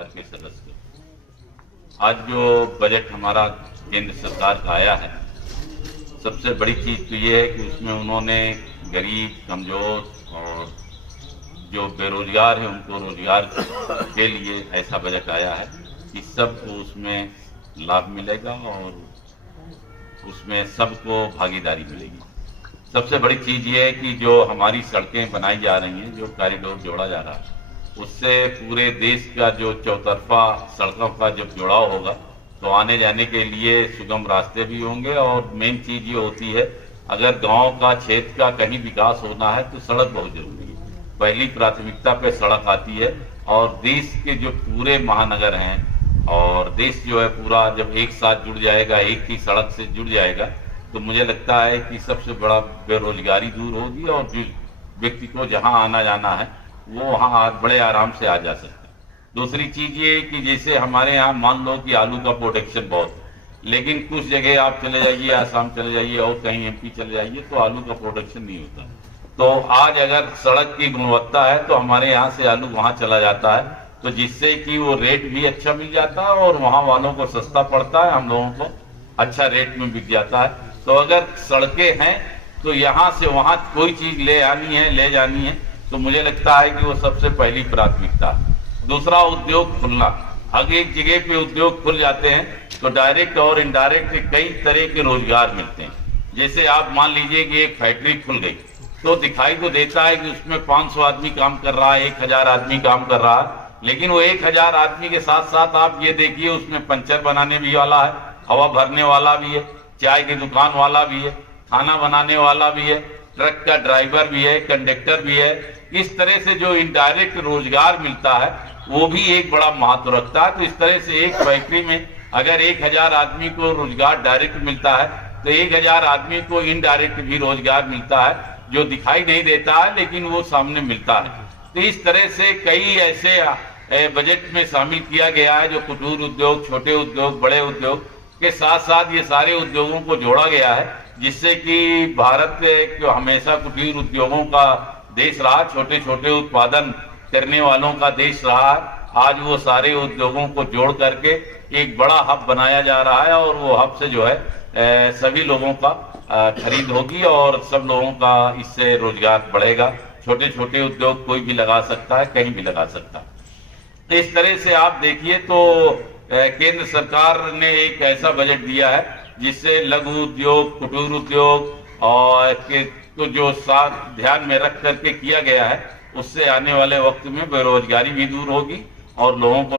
परिवार के सदस्य। आज जो बजट हमारा केंद्र सरकार का आया है, सबसे बड़ी चीज तो ये है कि उसमें उन्होंने गरीब, कमजोर और जो बेरोजगार है उनको रोजगार के लिए ऐसा बजट आया है कि सबको उसमें लाभ मिलेगा और उसमें सबको भागीदारी मिलेगी। सबसे बड़ी चीज ये है कि जो हमारी सड़कें बनाई जा रही हैं, जो कॉरिडोर जोड़ा जा रहा है, उससे पूरे देश का जो चौतरफा सड़कों का जब जुड़ाव होगा तो आने जाने के लिए सुगम रास्ते भी होंगे। और मेन चीज ये होती है, अगर गांव का, क्षेत्र का कहीं विकास होना है तो सड़क बहुत जरूरी है। पहली प्राथमिकता पे सड़क आती है और देश के जो पूरे महानगर हैं और देश जो है पूरा जब एक साथ जुड़ जाएगा, एक ही सड़क से जुड़ जाएगा, तो मुझे लगता है कि सबसे बड़ा बेरोजगारी दूर होगी और जिस व्यक्ति को जहां आना जाना है वो वहां बड़े आराम से आ जा सकता है। दूसरी चीज ये कि जैसे हमारे यहाँ मान लो कि आलू का प्रोडक्शन बहुत है, लेकिन कुछ जगह आप चले जाइए, आसाम चले जाइए और कहीं एमपी चले जाइए तो आलू का प्रोडक्शन नहीं होता। तो आज अगर सड़क की गुणवत्ता है तो हमारे यहाँ से आलू वहां चला जाता है, तो जिससे कि वो रेट भी अच्छा मिल जाता है और वहां वालों को सस्ता पड़ता है, हम लोगों को अच्छा रेट में बिक जाता है। तो अगर सड़कें हैं तो यहाँ से वहां कोई चीज ले आनी है, ले जानी है, तो मुझे लगता है कि वो सबसे पहली प्राथमिकता है। दूसरा, उद्योग खुलना। अगर एक जगह पे उद्योग खुल जाते हैं तो डायरेक्ट और इनडायरेक्ट कई तरह के रोजगार मिलते हैं। जैसे आप मान लीजिए कि एक फैक्ट्री खुल गई तो दिखाई तो देता है कि उसमें 500 आदमी काम कर रहा है, 1000 आदमी काम कर रहा है, लेकिन वो 1000 आदमी के साथ साथ आप ये देखिए उसमें पंचर बनाने भी वाला है, हवा भरने वाला भी है, चाय की दुकान वाला भी है, खाना बनाने वाला भी है, ट्रक का ड्राइवर भी है, कंडक्टर भी है। इस तरह से जो इनडायरेक्ट रोजगार मिलता है वो भी एक बड़ा महत्व रखता है। तो इस तरह से एक फैक्ट्री में अगर 1000 आदमी को रोजगार डायरेक्ट मिलता है तो 1000 आदमी को इनडायरेक्ट भी रोजगार मिलता है, जो दिखाई नहीं देता है लेकिन वो सामने मिलता है। तो इस तरह से कई ऐसे बजट में शामिल किया गया है जो कुटीर उद्योग, छोटे उद्योग, बड़े उद्योग के साथ साथ ये सारे उद्योगों को जोड़ा गया है, जिससे कि भारत एक हमेशा कुटीर उद्योगों का देश रहा, छोटे छोटे उत्पादन करने वालों का देश रहा है। आज वो सारे उद्योगों को जोड़ करके एक बड़ा हब बनाया जा रहा है और वो हब से जो है सभी लोगों का खरीद होगी और सब लोगों का इससे रोजगार बढ़ेगा। छोटे छोटे उद्योग कोई भी लगा सकता है, कहीं भी लगा सकता है। तो इस तरह से आप देखिए तो केंद्र सरकार ने एक ऐसा बजट दिया है जिससे लघु उद्योग, कुटीर उद्योग और तो जो साथ ध्यान में रख करके किया गया है, उससे आने वाले वक्त में बेरोजगारी भी दूर होगी और लोगों को